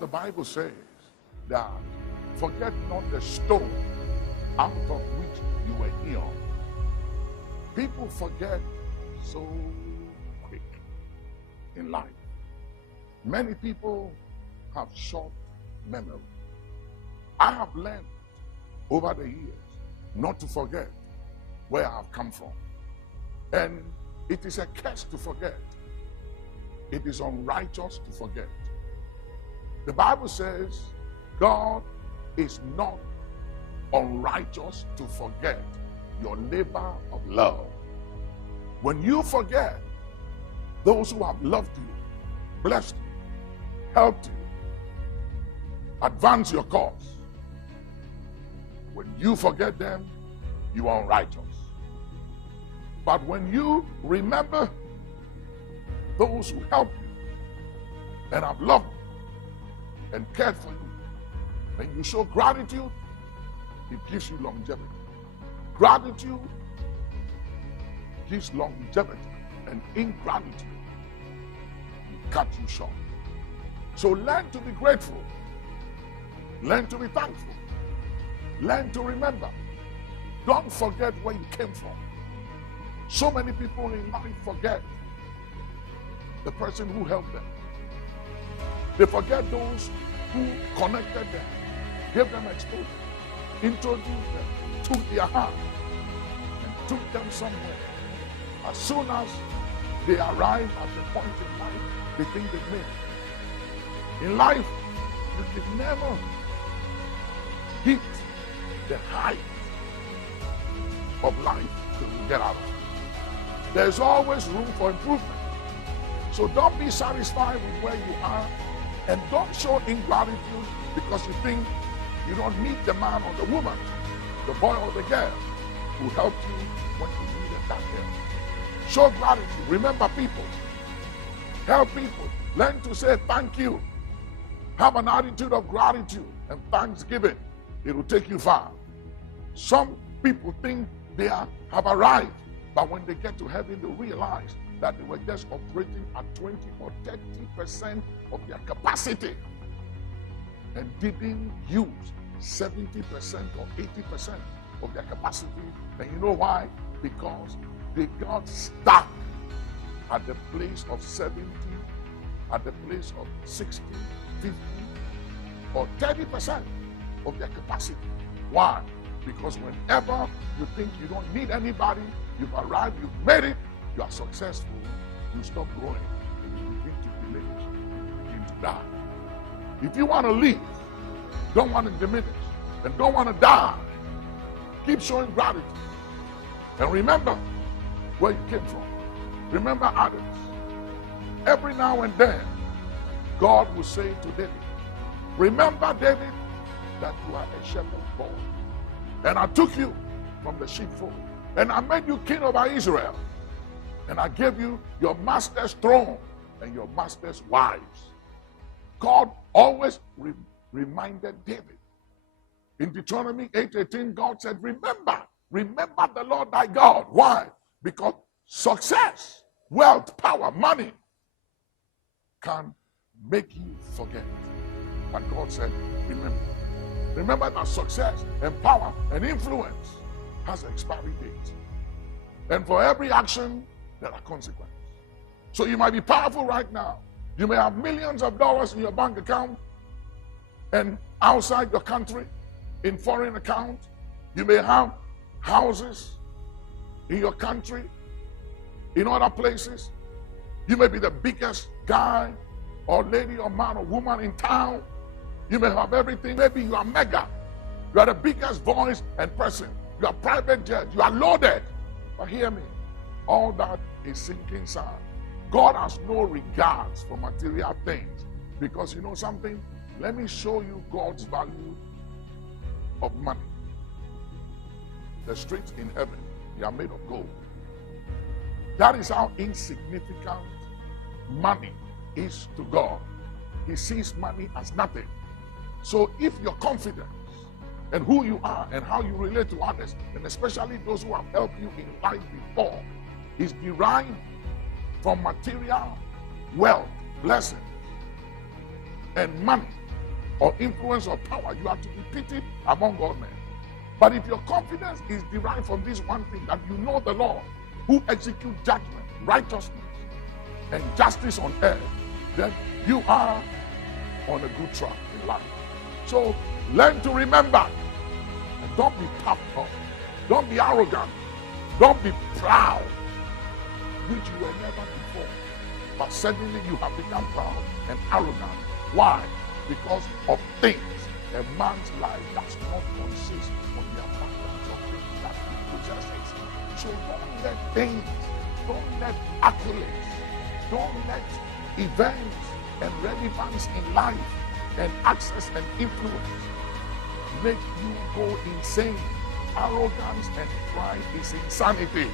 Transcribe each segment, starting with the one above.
The Bible says that forget not the stone out of which you were healed. People forget so quick in life. Many people have short memory. I have learned over the years not to forget where I have come from. And it is a curse to forget. It is unrighteous to forget. The Bible says God is not unrighteous to forget your labor of love. When you forget those who have loved you, blessed you, helped you, advance your cause, when you forget them, you are unrighteous. But when you remember those who helped you and have loved you and cared for you, and you show gratitude, it gives you longevity. Gratitude gives longevity, and ingratitude will cut you short. So learn to be grateful. Learn to be thankful. Learn to remember. Don't forget where you came from. So many people in life forget the person who helped them. They forget those who connected them, gave them exposure, introduced them, took their hand, and took them somewhere. As soon as they arrive at the point in life, they think they've made it. In life, you can never hit the height of life till you get out of it. There's always room for improvement. So don't be satisfied with where you are, and don't show ingratitude because you think you don't need the man or the woman, the boy or the girl who helped you when you needed that help. Show gratitude. Remember people. Help people. Learn to say thank you. Have an attitude of gratitude and thanksgiving. It will take you far. Some people think they have arrived, but when they get to heaven, they realize that they were just operating at 20 or 30% of their capacity and didn't use 70% or 80% of their capacity. And you know why? Because they got stuck at the place of 70, at the place of 60, 50, or 30% of their capacity. Why? Because whenever you think you don't need anybody, you've arrived, you've made it, you are successful, you stop growing, and you begin to diminish, you begin to die. If you want to live, don't want to diminish, and don't want to die, keep showing gratitude. And remember where you came from. Remember others. Every now and then, God will say to David, remember, David, that you are a shepherd boy. And I took you from the sheepfold, and I made you king over Israel. And I gave you your master's throne and your master's wives. God always reminded David. In Deuteronomy 8:18, God said, remember the Lord thy God. Why? Because success, wealth, power, money can make you forget. But God said, remember. Remember that success and power and influence has an expiry date. And for every action, there are consequences. So you might be powerful right now. You may have millions of dollars in your bank account and outside your country, in foreign account. You may have houses in your country, in other places. You may be the biggest guy or lady or man or woman in town. You may have everything. Maybe you are mega. You are the biggest voice and person. You are private jet. You are loaded. But hear me. All that is sinking sand. God has no regards for material things. Because you know something? Let me show you God's value of money. The streets in heaven, they are made of gold. That is how insignificant money is to God. He sees money as nothing. So if your confidence and who you are and how you relate to others, and especially those who have helped you in life before, is derived from material wealth, blessings, and money, or influence or power, you are to be pitied among all men. But if your confidence is derived from this one thing, that you know the Lord, who executes judgment, righteousness, and justice on earth, then you are on a good track in life. So learn to remember, and don't be puffed up, don't be arrogant, don't be proud, which you were never before. But suddenly you have become proud and arrogant. Why? Because of things. A man's life does not consist on the abundance of things that he possesses. So don't let things, don't let accolades, don't let events and relevance in life and access and influence make you go insane. Arrogance and pride is insanity.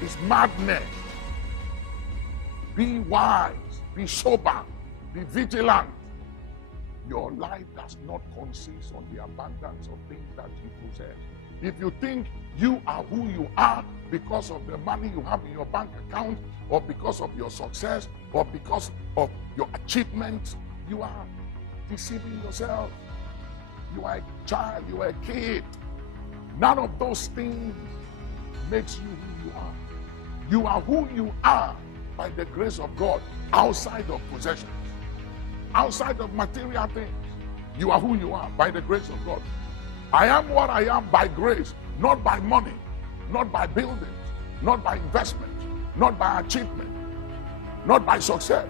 It's madness. Be wise, be sober, be vigilant. Your life does not consist on the abundance of things that you possess. If you think you are who you are because of the money you have in your bank account, or because of your success, or because of your achievements, you are deceiving yourself. You are a child, you are a kid. None of those things makes you who you are. You are who you are by the grace of God, outside of possessions, outside of material things. You are who you are by the grace of God. I am what I am by grace, not by money, not by buildings, not by investment, not by achievement, not by success,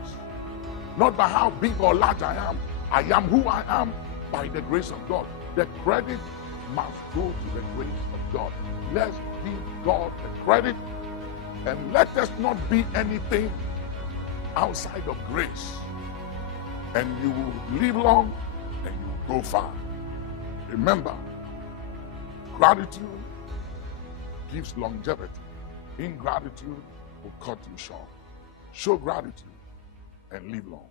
not by how big or large I am. I am who I am by the grace of God. The credit must go to the grace of God. Let's give God the credit, and let us not be anything outside of grace. And you will live long and you will go far. Remember, gratitude gives longevity. Ingratitude will cut you short. Show gratitude and live long.